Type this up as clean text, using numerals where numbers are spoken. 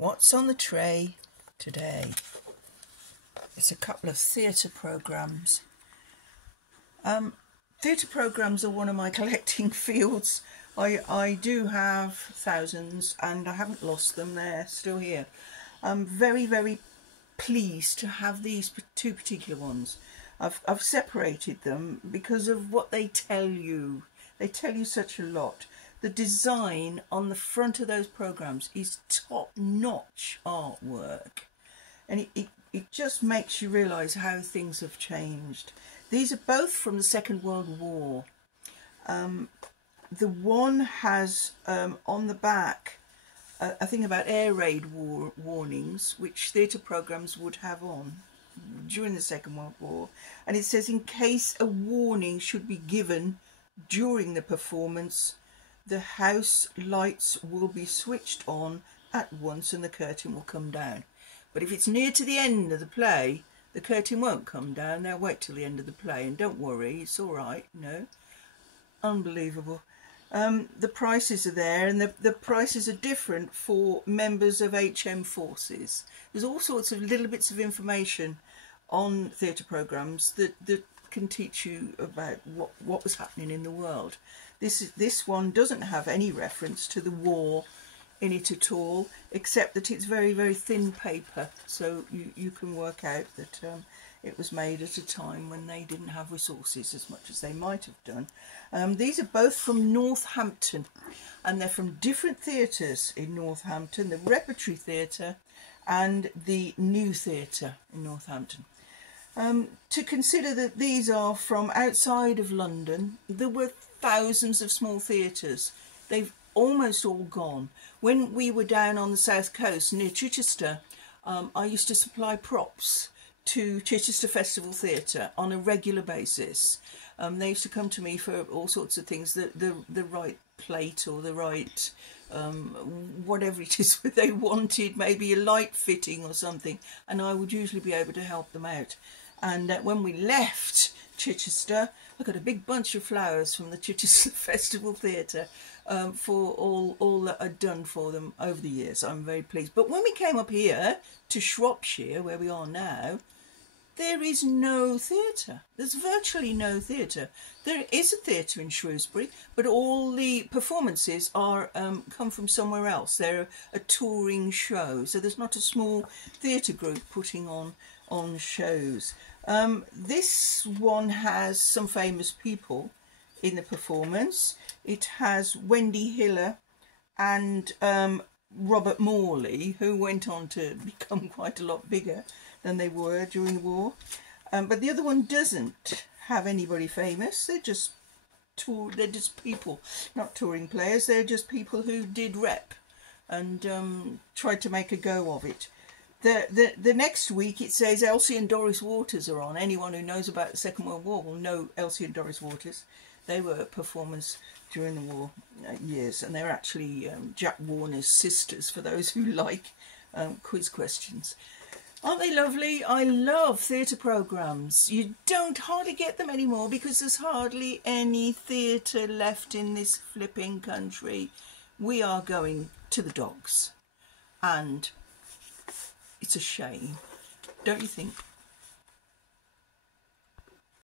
What's on the tray today? It's a couple of theatre programmes. Theatre programmes are one of my collecting fields. I do have thousands and I haven't lost them, they're still here. I'm very, very pleased to have these two particular ones. I've separated them because of what they tell you. They tell you such a lot. The design on the front of those programmes is top-notch artwork, and it just makes you realise how things have changed. These are both from the Second World War. The one has on the back a thing about air raid warnings, which theatre programmes would have on during the Second World War, and it says, in case a warning should be given during the performance, the house lights will be switched on at once and the curtain will come down. But if it's near to the end of the play, the curtain won't come down. They'll wait till the end of the play, and don't worry, it's all right. No, unbelievable. The prices are there, and the prices are different for members of HM forces. There's all sorts of little bits of information on theatre programmes that can teach you about what was happening in the world. This one doesn't have any reference to the war in it at all, except that it's very, very thin paper, so you can work out that it was made at a time when they didn't have resources as much as they might have done. These are both from Northampton, and they're from different theatres in Northampton, the Repertory Theatre and the New Theatre in Northampton. To consider that these are from outside of London, there were thousands of small theatres. They've almost all gone. When we were down on the south coast near Chichester, I used to supply props to Chichester Festival Theatre on a regular basis. They used to come to me for all sorts of things, the right plate or the right whatever it is that they wanted, maybe a light fitting or something, and I would usually be able to help them out. And when we left Chichester, I got a big bunch of flowers from the Chichester Festival Theatre for all that I'd done for them over the years. I'm very pleased. But when we came up here to Shropshire, where we are now, there is no theatre. There's virtually no theatre. There is a theatre in Shrewsbury, but all the performances are come from somewhere else. They're a touring show, so there's not a small theatre group putting on shows. This one has some famous people in the performance. It has Wendy Hiller and Robert Morley, who went on to become quite a lot bigger than they were during the war. But the other one doesn't have anybody famous. They're just people, not touring players. They're just people who did rep and tried to make a go of it. The next week it says Elsie and Doris Waters are on. Anyone who knows about the Second World War will know Elsie and Doris Waters. They were performers during the war years, and they're actually Jack Warner's sisters, for those who like quiz questions. Aren't they lovely? I love theatre programmes. You don't hardly get them anymore because there's hardly any theatre left in this flipping country. We are going to the dogs, and it's a shame, don't you think?